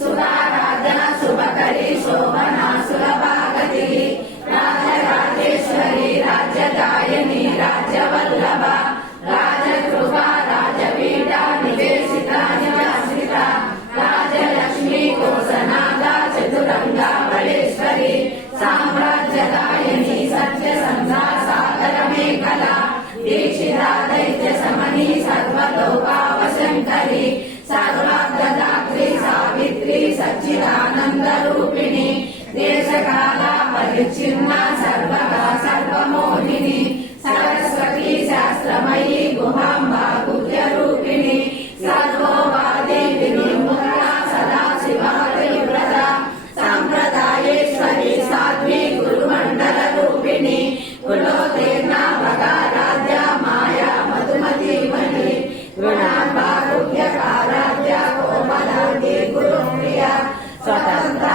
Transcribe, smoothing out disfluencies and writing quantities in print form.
सुराराधना शुभकरी शोभना सुलभागति राजराजेश्वरी राज्यदायिनी राज्यवल्लभा राजकृपा राजपीठा निवेशिता निवासिता राजलक्ष्मी कोसनादा चतुरंगा बलेश्वरी साम्राज्यदायिनी सत्यसंधा सागरमेखला दीक्षिता दैत्य समनी सर्वलोकावशंकरी सर्वाग्रदात्री सावित्री सच्चिदानंद रूपिणी देशकाला परिच्छिन्ना सर्वगा सर्वमोहिनी सरस्वती शास्त्रमयी गुहांबा गुह्य रूपिणी सर्वोवादी विनिर्मुक्ता सदा शिवा व्रता सांप्रदायेश्वरी साध्वी गुरुमंडल रूपिणी कुलोत्तीर्णा भगाराध्या माया मधुमती मणि गुणांबा गुह्यकाराध्या कोमलांगी गुरुप्रिया स्वतंत्र